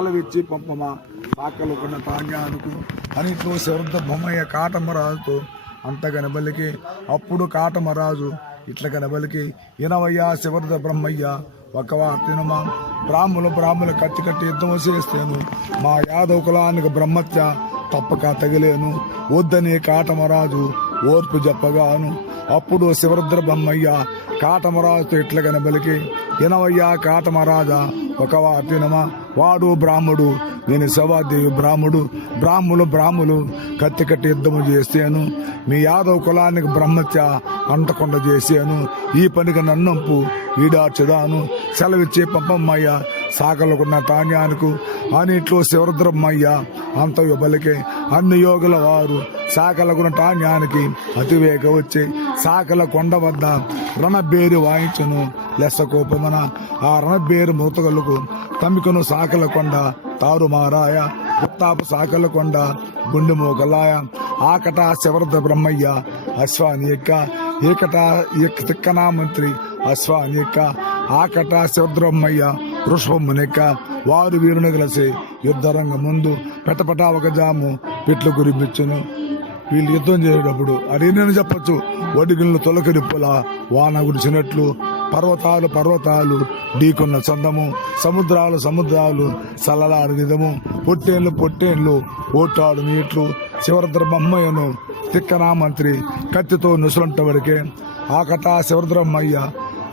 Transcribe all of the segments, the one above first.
సెలవిచ్చి పంపమా ఆకలు కొన్న ధాన్యానికి అనిట్లో శవర్థ బొమ్మయ్య కాటమరాజుతో అంత గనబలికి అప్పుడు కాటమరాజు ఇట్ల గనబలికి ఇనవయ్య శివర్ధ బ్రహ్మయ్య ఒకవా తినమా బ్రాహ్మలు బ్రాహ్మలు కట్టి కట్టి యుద్ధం చేస్తేను మా యాదవ కులానికి బ్రహ్మత్య తప్పక తగిలేను వద్దని కాటమరాజు ఓర్పు చెప్పగాను అప్పుడు శివరుద్ర బ్రహ్మయ్య కాటమరాజుతో ఇట్ల గనబలికి ఇనవయ్య కాటమరాజా ఒక తినమా వాడు బ్రాహ్మడు నేను సవాదేవి బ్రాహ్మడు బ్రాహ్ములు బ్రాహ్ములు కత్తి కట్టి యుద్ధము చేసాను. మీ యాదవ కులానికి బ్రహ్మత్య అంటకుండా చేశాను ఈ పనికి నన్నంపు ఈడార్చదాను. సెలవిచ్చే పంపమ్మయ్య సాగలకున్న ధాన్యానికి అన్నిట్లో శివరుద్రమ్మయ్య అంత బలికే అన్ని యోగుల వారు సాగలకున్న ధాన్యానికి అతివేగ వచ్చే. సాకల కొండ వద్ద రణబేరు వాయించను. లెస్సకోపమన ఆ రణబేరు మృతగలకు తమికను సాకల కొండ తారుమారాయ ఉత్తాప సాకల కొండ గుండె మోకలాయ ఆకట శివరథ బ్రహ్మయ్య అశ్వాని యొక్క ఏకట ఏక తిక్కనా మంత్రి అశ్వాని యొక్క ఆకట శివద్రహ్మయ్య వృషభమునెక్క వారు వీరుని కలిసి యుద్ధరంగం ముందు పెటపటా ఒక జాము పెట్లు గురిపించును వీళ్ళు యుద్ధం చేసేటప్పుడు అదేనని చెప్పొచ్చు. ఒడిగిళ్ళు తొలకరిప్పుల వాన గుడిచినట్లు పర్వతాలు పర్వతాలు ఢీకున్న చందము సముద్రాలు సముద్రాలు సలలాడు విధము పొట్టేళ్ళు పొట్టేళ్ళు ఓటాడు నీట్లు. శివరుద్ర బొమ్మయ్యను తిక్కనా మంత్రి కత్తితో నుసులంట వరకే. ఆకట శివరుద్రమ్మయ్య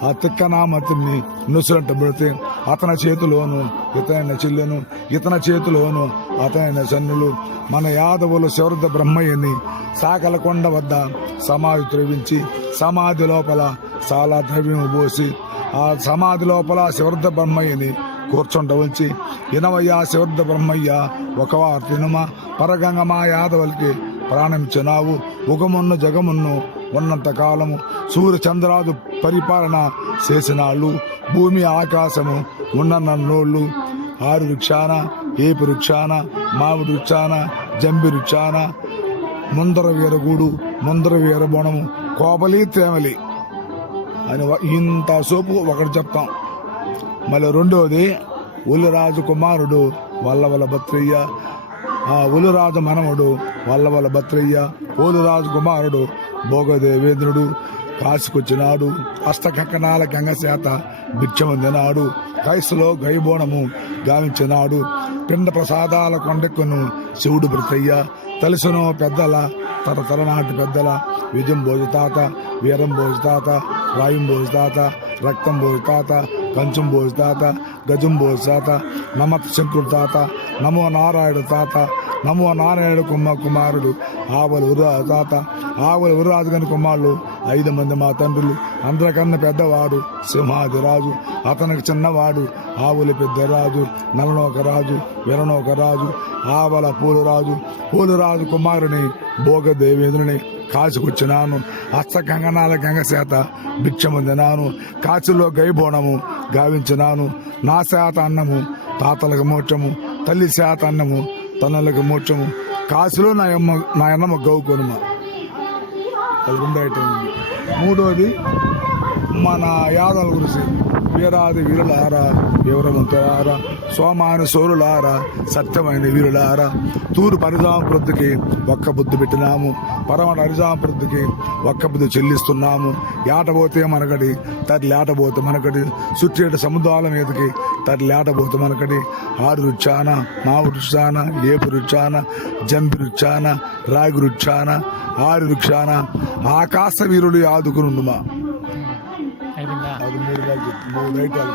ఆ తిక్కనామ అతన్ని నుసులంట పెడితే అతని చేతిలోను ఇతనైన చెల్లెను ఇతని చేతిలోను అతనైన సన్నులు. మన యాదవులు శివరుద్ర బ్రహ్మయ్యని సాకలకొండ వద్ద సమాధి త్రవించి సమాధి లోపల చాలా ద్రవ్యం పోసి ఆ సమాధి లోపల శివరుద్ర బ్రహ్మయ్యని కూర్చుండ ఉంచి ఇనవయ్య శివరుద్ర బ్రహ్మయ్య ఒక తినుమ పరగంగమా యాదవులకి ప్రాణమిచ్చినావు ఉగమున్ను జగమున్ను ఉన్నంత కాలము సూర్య పరిపాలన చేసినాళ్ళు. భూమి ఆకాశము ఉన్న నన్నోళ్ళు ఆరు వృక్షాన ఏపు వృక్షాన మామిడి వృక్షాన జంబి వృక్షాన ముందర వీరగూడు ముందర వీరబోణము కోపలి తేమలి అని ఇంత సోపు ఒకటి చెప్తాం. మళ్ళీ రెండోది ఉలిరాజు కుమారుడు వల్లవల భత్రయ్య ఆ ఉలిరాజు మనముడు వల్లవల భత్రయ్య ఓలురాజు కుమారుడు భోగదేవేంద్రుడు కాశికొచ్చినాడు. అష్టకంకణాల గంగశాత భిక్షమందినాడు కైసులో గైబోణము గావించినాడు. పిండ ప్రసాదాల కొండెక్కును శివుడు భృతయ్య తెలుసును పెద్దల తరతరనాటి పెద్దల విజయం భోజు తాత వీరం భోజు తాత రాయం తాత రక్తం భోజు తాత కంచం భోజు తాత గజం భోజతాత నమత్ శంకుడు తాత నమో నారాయణ తాత నమో నారాయణ కుమ్మ కుమారుడు ఆవుల ఉర్రాజు తాత ఆవుల ఉర్రాజు గని కుమారులు ఐదు మంది మా తండ్రులు. అందరికన్నా పెద్దవాడు సింహాది రాజు అతనికి చిన్నవాడు ఆవుల పెద్ద రాజు నలనోక రాజు విరనోక రాజు ఆవల పూలరాజు పూలరాజు కుమారుని భోగ దేవేంద్రుని కాచుకొచ్చినాను అచ్చ గంగనాల భిక్షము తినాను కాచులో గైబోణము గావించినాను. నా శాత అన్నము తాతలకు మోక్షము తల్లి శాత అన్నము తనలకు మోక్షము. కాసులో నా నాయనమ్మ నా అన్నమ్మ గౌకొనుమ. అది రెండు ఐటమ్ ఉంది మూడోది మన యాదల గురించి. వీరాది వీరులారా వివరవంతులారా సోమాని సోరులారా సత్యమైన వీరులారా తూరు పరిజాంపృద్ధికి ఒక్క బుద్ధి పెట్టినాము. పరమ హరిజాంపృద్ధికి ఒక్క బుద్ధి చెల్లిస్తున్నాము. ఏటబోతే మనకడి తరి లేటబోతే మనకడి. చుట్టేట సముద్రాల మీదకి తరి లేటబోతే మనకడి. ఆరు రుచాన మావు రుచాన ఏపు రుచాన జంబి రుచాన రాగి రుచాన ఆరు వృక్షాన ఆకాశ వీరుడు అది మూడు మూడు ఐటాలు